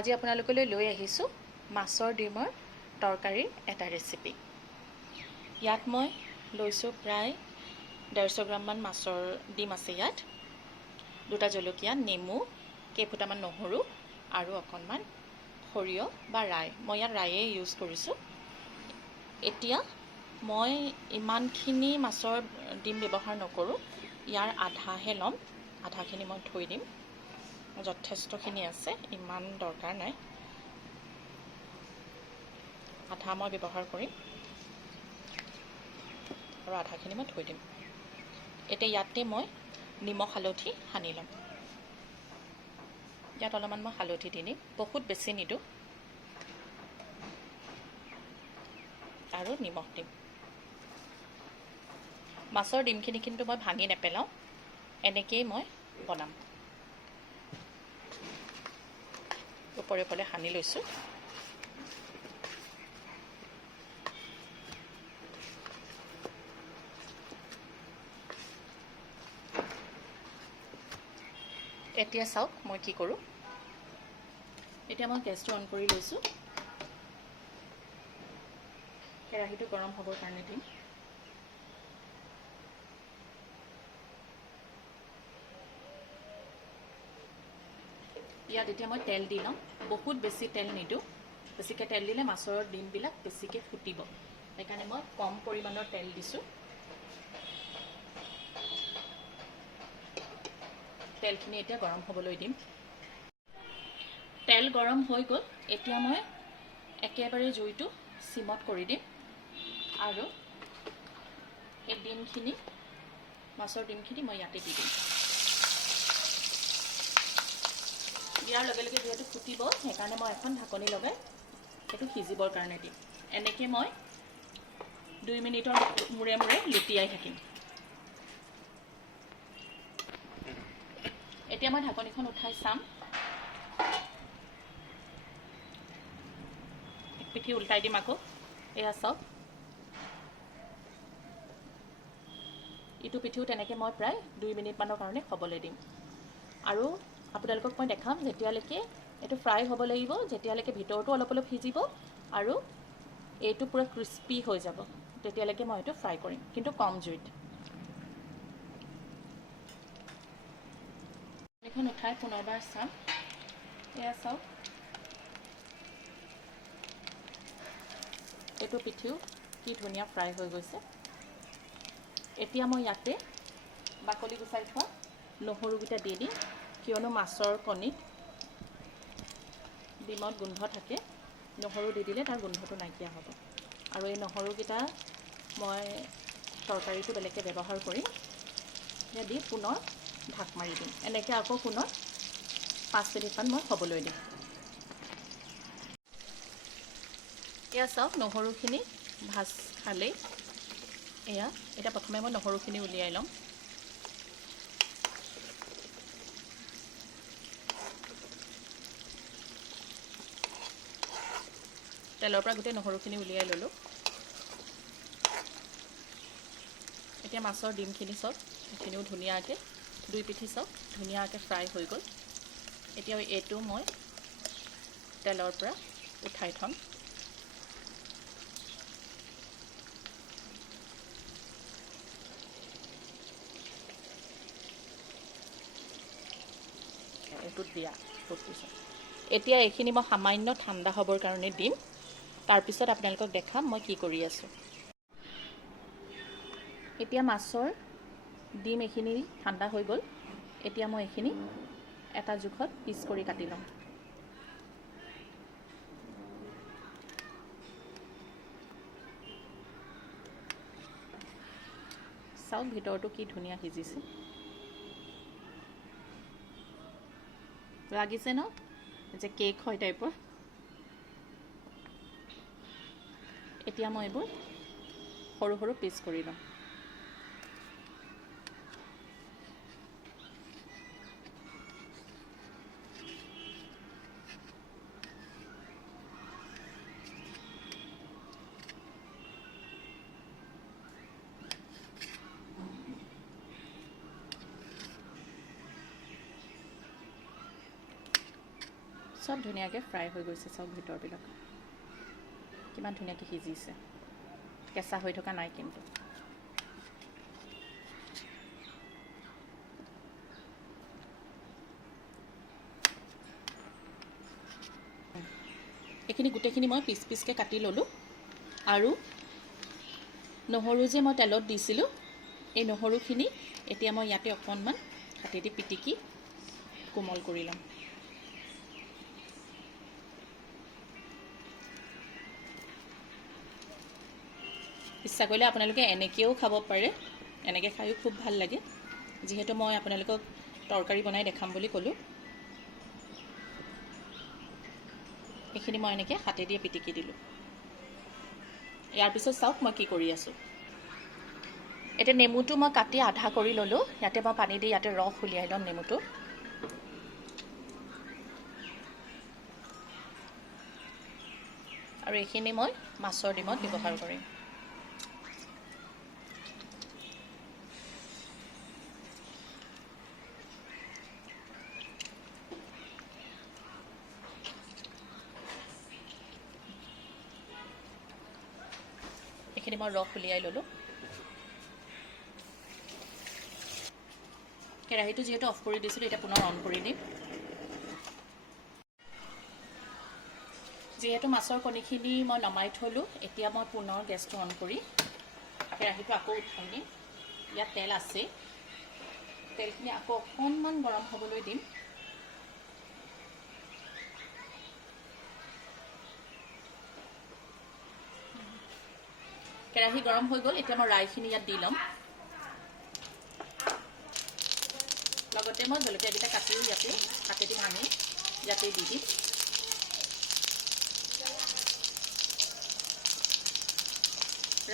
আজি আপোনালোকলৈ লৈ আহিছোঁ মাছৰ ডিমৰ তৰকাৰীৰ এটা ৰেচিপি। ইয়াত মই লৈছোঁ প্ৰায় 150 গ্ৰামমান মাছৰ ডিম আছে। ইয়াত 2টা জলকীয়া, নেমু, কেইফুটামান নহৰু আৰু অকণমান সৰিয়হ বা ৰাই। মই ইয়াত ৰায়ে ইউজ কৰিছোঁ। এতিয়া মই ইমানখিনি মাছৰ ডিম ব্যৱহাৰ নকৰোঁ, ইয়াৰ আধাহে ল'ম। আধাখিনি মই থৈ দিম। যথেষ্টখিনি আছে, ইমান দৰকাৰ নাই। আধা মই ব্যৱহাৰ কৰিম আৰু আধাখিনি মই থৈ দিম। এতিয়া ইয়াতে মই নিমখ হালধি সানি ল'ম। ইয়াত অলপমান মই হালধি দি দিম, বহুত বেছি নিদিওঁ, আৰু নিমখ দিম। মাছৰ ডিমখিনি কিন্তু মই ভাঙি নেপেলাওঁ, এনেকেই মই বনাম। ওপৰে ওপৰে সানি লৈছোঁ। এতিয়া চাওক মই কি কৰোঁ। এতিয়া মই গেছটো অন কৰি লৈছোঁ। কেৰাহীটো গৰম হ'বৰ কাৰণে দিম। ইয়াত এতিয়া মই তেল দি ল'ম। বহুত বেছি তেল নিদিওঁ, বেছিকৈ তেল দিলে মাছৰ ডিমবিলাক বেছিকৈ ফুটিব। সেইকাৰণে মই কম পৰিমাণৰ তেল দিছোঁ। তেলখিনি এতিয়া গৰম হ'বলৈ দিম। তেল গৰম হৈ গ'ল। এতিয়া মই একেবাৰে জুইটো চিমত কৰি দিম আৰু এই ডিমখিনি, মাছৰ ডিমখিনি মই ইয়াতে দি দিম। দিয়াৰ লগে লগে যিহেতু ফুটিব, সেইকাৰণে মই এখন ঢাকনি লগাই সেইটো সিজিবৰ কাৰণে দিম। এনেকৈ মই 2 মিনিটৰ মূৰে মূৰে লুটিয়াই থাকিম। এতিয়া মই ঢাকনিখন উঠাই চাম। পিঠি উল্টাই দিম আকৌ। এয়া চাওক, ইটো পিঠিও তেনেকৈ মই প্ৰায় 2 মিনিটমানৰ কাৰণে হ'বলৈ দিম। আৰু আপোনালোকক মই দেখাম, যেতিয়ালৈকে এইটো ফ্ৰাই হ'ব লাগিব, যেতিয়ালৈকে ভিতৰতো অলপ অলপ সিজিব আৰু এইটো পূৰা ক্ৰিস্পি হৈ যাব, তেতিয়ালৈকে মই এইটো ফ্ৰাই কৰিম, কিন্তু কম জুইত। এখন উঠাই পুনৰবাৰ চাম। এয়া চাওক, এইটো পিঠিও কি ধুনীয়া ফ্ৰাই হৈ গৈছে। এতিয়া মই ইয়াতে বাকলি গুচাই থোৱা নহৰুকেইটা দি দিম, কিয়নো মাছৰ কণীত ডিমত গোন্ধ থাকে। নহৰু দি দিলে তাৰ গোন্ধটো নাইকিয়া হ'ব। আৰু এই নহৰুকেইটা মই তৰকাৰীটো বেলেগকৈ ব্যৱহাৰ কৰিম। দি পুনৰ ঢাক মাৰি দিম। এনেকৈ আকৌ পুনৰ 5 মিনিটমান মই হ'বলৈ দিম। এয়া চাওক, নহৰুখিনি ভাজ খালেই। এতিয়া প্ৰথমে মই নহৰুখিনি উলিয়াই ল'ম। তেলৰ পৰা গোটেই নহৰুখিনি উলিয়াই ল'লোঁ। এতিয়া মাছৰ ডিমখিনি চাওক, সেইখিনিও ধুনীয়াকৈ 2 পিঠি চাওক ধুনীয়াকৈ ফ্ৰাই হৈ গ'ল। এতিয়া এইটো মই তেলৰ পৰা উঠাই থ'ম। এইটোত দিয়া পিছত এতিয়া এইখিনি মই সামান্য ঠাণ্ডা হ'বৰ কাৰণে দিম। তাৰপিছত আপোনালোকক দেখাম মই কি কৰি আছোঁ। এতিয়া মাছৰ ডিম এইখিনি ঠাণ্ডা হৈ গ'ল। এতিয়া মই এইখিনি এটা জোখত পিচ কৰি কাটি ল'ম। চাওক ভিতৰটো কি ধুনীয়া সিজিছে, লাগিছে ন যে কেক হয় টাইপৰ। এতিয়া মই এইবোৰ সৰু সৰু পিচ কৰি ল'ম। চব ধুনীয়াকৈ ফ্ৰাই হৈ গৈছে, চব ভিতৰবিলাক কিমান ধুনীয়াকৈ সিজিছে, কেঁচা হৈ থকা নাই কিন্তু। এইখিনি গোটেইখিনি মই পিচ পিচকৈ কাটি ল'লোঁ। আৰু নহৰু যে মই তেলত দিছিলোঁ, এই নহৰুখিনি এতিয়া মই ইয়াতে অকণমান হাতেদি পিটিকি কোমল কৰি ল'ম। ইচ্ছা কৰিলে আপোনালোকে এনেকৈও খাব পাৰে, এনেকৈ খায়ো খুব ভাল লাগে। যিহেতু মই আপোনালোকক তৰকাৰী বনাই দেখাম বুলি ক'লোঁ, এইখিনি মই এনেকৈ হাতেদিয়ে পিটিকি দিলোঁ। ইয়াৰ পিছত চাওক মই কি কৰি আছোঁ। এতিয়া নেমুটো মই কাটি আধা কৰি ল'লোঁ। ইয়াতে মই পানী দি ইয়াতে ৰস উলিয়াই ল'ম নেমুটো। আৰু এইখিনি মই মাছৰ ডিমত ব্যৱহাৰ কৰিম। এইখিনি মই ৰস উলিয়াই ল'লোঁ। কেৰাহীটো যিহেতু অফ কৰি দিছিলোঁ, এতিয়া পুনৰ অন কৰি দিম। যিহেতু মাছৰ কণীখিনি মই নমাই থলোঁ, এতিয়া মই পুনৰ গেছটো অন কৰি কেৰাহীটো আকৌ উঠাই দিম। ইয়াত তেল আছে, তেলখিনি আকৌ অকণমান গৰম হ'বলৈ দিম। কেৰাহী গৰম হৈ গ'ল, এতিয়া মই ৰাইখিনি ইয়াত দি ল'ম। লগতে মই জলকীয়াকেইটা কাটিও ইয়াতে হাতেদি ভাঙি ইয়াতে দি দিম।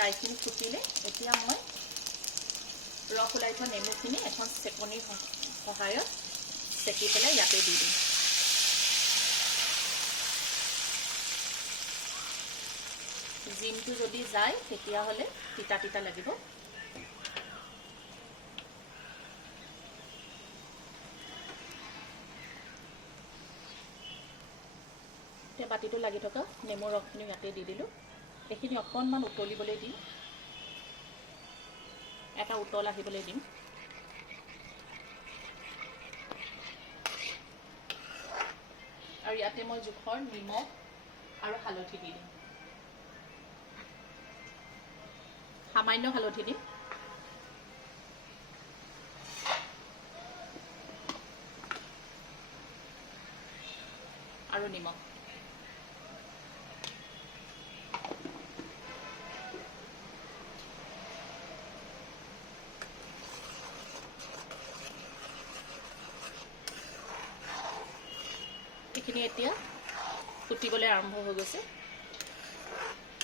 ৰাইখিনি ফুটিলে এতিয়া মই ৰস ওলাই থোৱা নেমুখিনি এখন চেকনিৰ সহায়ত চেকি পেলাই ইয়াতে দি দিম। জিমটো যদি যায় তেতিয়াহ'লে তিতা তিতা লাগিব। এতিয়া বাতিটো লাগি থকা নেমুৰ ৰসখিনি ইয়াতে দি দিলোঁ। এইখিনি অকণমান উতলিবলৈ দিম, এটা উতল আহিবলৈ দিম। আৰু ইয়াতে মই জোখৰ নিমখ আৰু হালধি দি দিম, সামান্য হালধি দিম। আৰু নিমখ। এইখিনি এতিয়া ফুটিবলৈ আৰম্ভ হৈ গৈছে।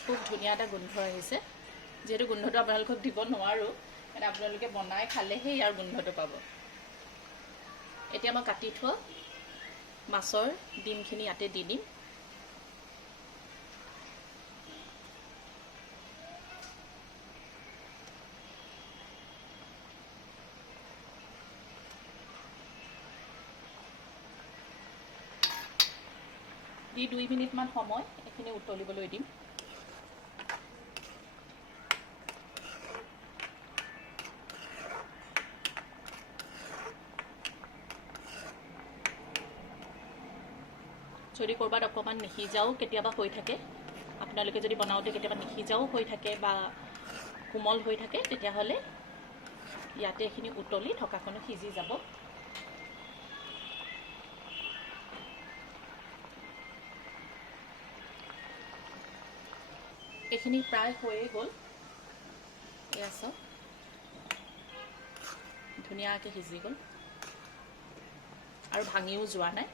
খুব ধুনীয়া এটা গোন্ধ আহিছে। যিহেতু গোন্ধটো আপোনালোকক দিব নোৱাৰোঁ, মানে আপোনালোকে বনাই খালেহে ইয়াৰ গোন্ধটো পাব। এতিয়া মই কাটি থোৱা মাছৰ ডিমখিনি ইয়াতে দি দিম। দি 2 মিনিটমান সময় এইখিনি উতলিবলৈ দিম। যদি ক'ৰবাত অকণমান নিসিজাও কেতিয়াবা হৈ থাকে, আপোনালোকে যদি বনাওঁতে কেতিয়াবা নিসিজাও হৈ থাকে বা কোমল হৈ থাকে, তেতিয়াহ'লে ইয়াতে এইখিনি উতলি থকাখনো সিজি যাব। এইখিনি প্ৰায় হৈয়ে গ'ল। এয়া চাওক, ধুনীয়াকৈ সিজি গ'ল আৰু ভাঙিও যোৱা নাই।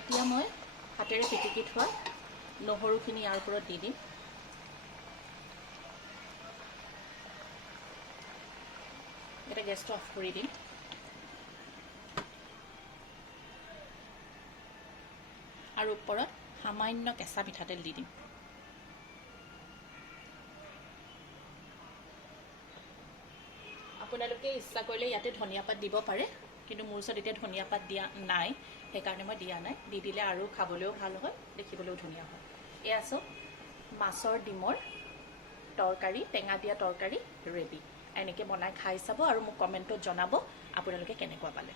এতিয়া মই হাতেৰে পিটিকি থোৱা নহৰুখিনি ইয়াৰ ওপৰত দি দিম। এতিয়া গেছটো অফ কৰি দিম। আৰু ওপৰত সামান্য কেঁচা মিঠাতেল দি দিম। আপোনালোকে ইচ্ছা কৰিলে ইয়াতে ধনিয়া পাত দিব পাৰে, কিন্তু মোৰ ওচৰত এতিয়া ধনিয়া পাত দিয়া নাই, সেইকাৰণে মই দিয়া নাই। দি দিলে আৰু খাবলৈও ভাল হয়, দেখিবলৈও ধুনীয়া হয়। এয়া চাওক, মাছৰ ডিমৰ তৰকাৰী, টেঙা দিয়া তৰকাৰী ৰেডি। এনেকৈ বনাই খাই চাব আৰু মোক কমেণ্টত জনাব আপোনালোকে কেনেকুৱা পালে।